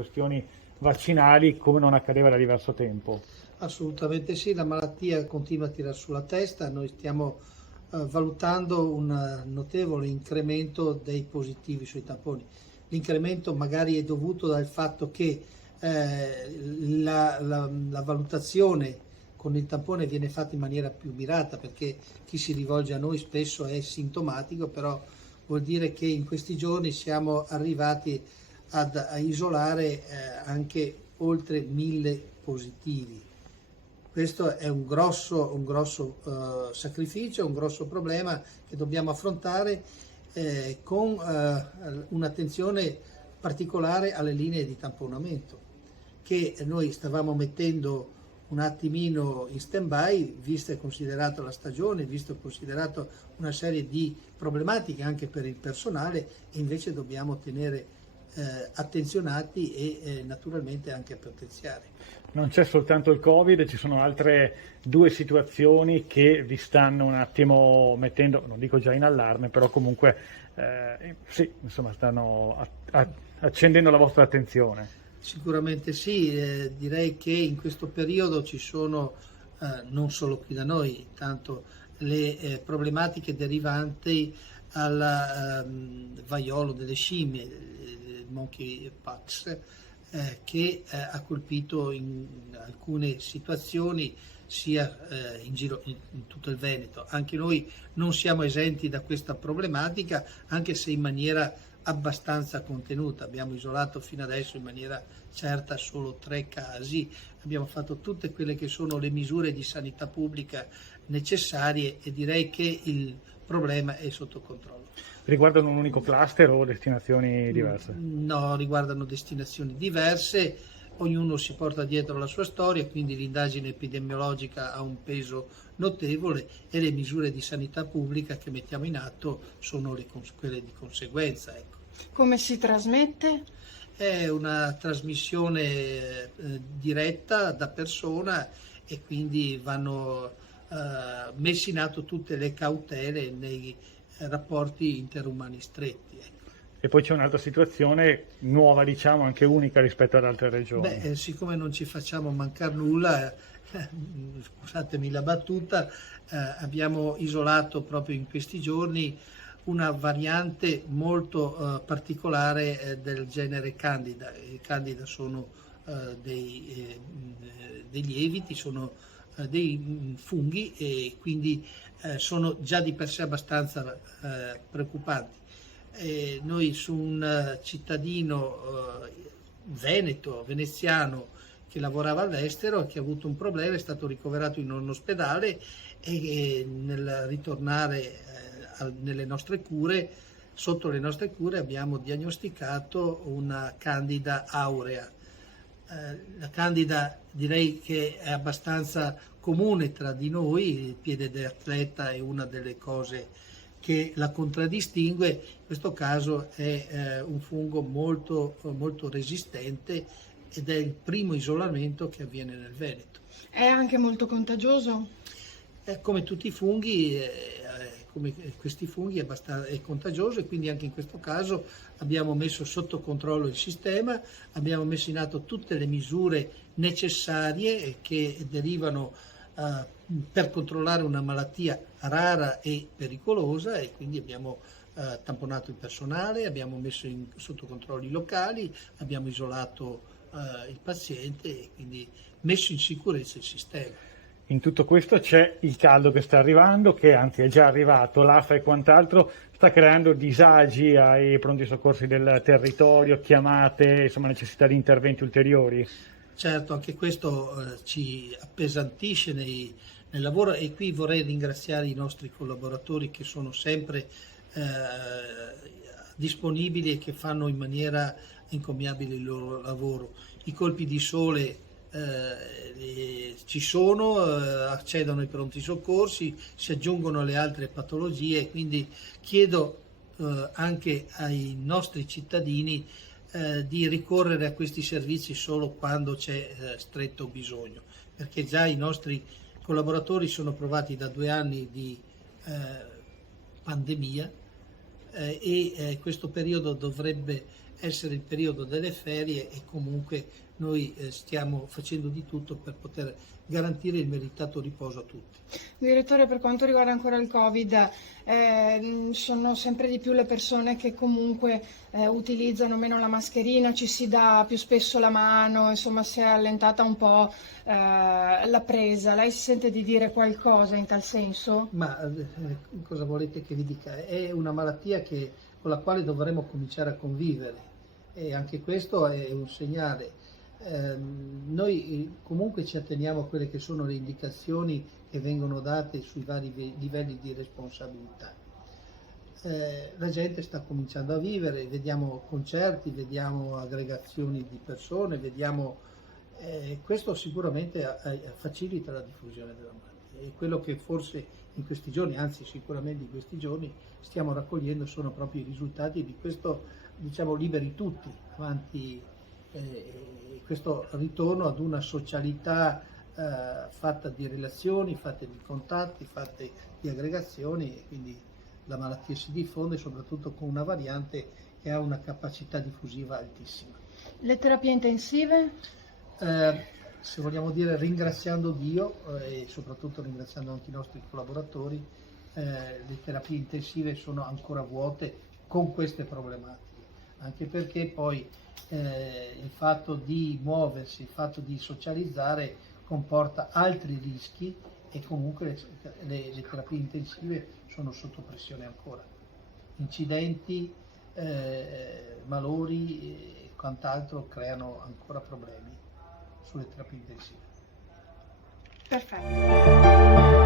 questioni vaccinali come non accadeva da diverso tempo. Assolutamente sì, la malattia continua a tirare sulla testa, noi stiamo valutando un notevole incremento dei positivi sui tamponi. L'incremento magari è dovuto dal fatto che la valutazione con il tampone viene fatta in maniera più mirata, perché chi si rivolge a noi spesso è sintomatico, però vuol dire che in questi giorni siamo arrivati a isolare anche oltre 1000 positivi. Questo è un grosso sacrificio, un grosso problema che dobbiamo affrontare con un'attenzione particolare alle linee di tamponamento, che noi stavamo mettendo un attimino in stand-by, vista e considerata la stagione, visto e considerato una serie di problematiche anche per il personale, e invece dobbiamo tenere attenzionati e naturalmente anche potenziare. Non c'è soltanto il Covid, ci sono altre due situazioni che vi stanno un attimo mettendo, non dico già in allarme, però comunque sì, insomma, stanno accendendo la vostra attenzione. Sicuramente sì, direi che in questo periodo ci sono, non solo qui da noi, tanto le problematiche derivanti al vaiolo delle scimmie, il monkeypox, che ha colpito in alcune situazioni sia in giro in tutto il Veneto. Anche noi non siamo esenti da questa problematica, anche se in maniera abbastanza contenuta. Abbiamo isolato fino adesso in maniera certa solo 3 casi, abbiamo fatto tutte quelle che sono le misure di sanità pubblica necessarie e direi che il problema è sotto controllo. Riguardano un unico cluster o destinazioni diverse? No, riguardano destinazioni diverse, ognuno si porta dietro la sua storia, quindi l'indagine epidemiologica ha un peso notevole e le misure di sanità pubblica che mettiamo in atto sono quelle di conseguenza. Ecco. Come si trasmette? È una trasmissione diretta da persona e quindi vanno messe in atto tutte le cautele nei rapporti interumani stretti. Ecco. E poi c'è un'altra situazione nuova, diciamo, anche unica rispetto ad altre regioni. Beh, siccome non ci facciamo mancare nulla, scusatemi la battuta, abbiamo isolato proprio in questi giorni una variante molto particolare del genere Candida. I Candida sono dei lieviti, sono dei funghi e quindi sono già di per sé abbastanza preoccupanti. Noi su un cittadino veneziano che lavorava all'estero e che ha avuto un problema, è stato ricoverato in un ospedale e nel ritornare nelle nostre cure, sotto le nostre cure abbiamo diagnosticato una Candida aurea. La Candida direi che è abbastanza comune tra di noi, il piede d'atleta è una delle cose che la contraddistingue, in questo caso è un fungo molto, molto resistente ed è il primo isolamento che avviene nel Veneto. È anche molto contagioso? Come tutti i funghi, come questi funghi è contagioso e quindi anche in questo caso abbiamo messo sotto controllo il sistema, abbiamo messo in atto tutte le misure necessarie che derivano per controllare una malattia rara e pericolosa e quindi abbiamo tamponato il personale, abbiamo messo sotto controllo i locali, abbiamo isolato il paziente e quindi messo in sicurezza il sistema. In tutto questo c'è il caldo che sta arrivando, che anzi è già arrivato, l'afa e quant'altro, sta creando disagi ai pronti soccorsi del territorio, chiamate, insomma necessità di interventi ulteriori. Certo, anche questo ci appesantisce nel lavoro e qui vorrei ringraziare i nostri collaboratori che sono sempre disponibili e che fanno in maniera encomiabile il loro lavoro. I colpi di sole ci sono, accedono ai pronti soccorsi, si aggiungono alle altre patologie, quindi chiedo anche ai nostri cittadini di ricorrere a questi servizi solo quando c'è stretto bisogno, perché già i nostri collaboratori sono provati da 2 anni di pandemia e questo periodo dovrebbe essere il periodo delle ferie e comunque noi stiamo facendo di tutto per poter garantire il meritato riposo a tutti. Direttore, per quanto riguarda ancora il Covid, sono sempre di più le persone che comunque utilizzano meno la mascherina, ci si dà più spesso la mano, insomma si è allentata un po' la presa. Lei si sente di dire qualcosa in tal senso? Ma cosa volete che vi dica? È una malattia con la quale dovremo cominciare a convivere e anche questo è un segnale. Noi comunque ci atteniamo a quelle che sono le indicazioni che vengono date sui vari livelli di responsabilità. La gente sta cominciando a vivere, vediamo concerti, vediamo aggregazioni di persone, vediamo questo sicuramente facilita la diffusione della malattia e quello che forse in questi giorni, anzi sicuramente in questi giorni, stiamo raccogliendo sono proprio i risultati di questo, diciamo, liberi tutti avanti questo ritorno ad una socialità fatta di relazioni, fatte di contatti, fatte di aggregazioni e quindi la malattia si diffonde soprattutto con una variante che ha una capacità diffusiva altissima. Le terapie intensive? Se vogliamo dire ringraziando Dio e soprattutto ringraziando anche i nostri collaboratori, le terapie intensive sono ancora vuote con queste problematiche, anche perché poi il fatto di muoversi, il fatto di socializzare comporta altri rischi e comunque le terapie intensive sono sotto pressione ancora. Incidenti, malori e quant'altro creano ancora problemi sulle terapie intensive. Perfetto.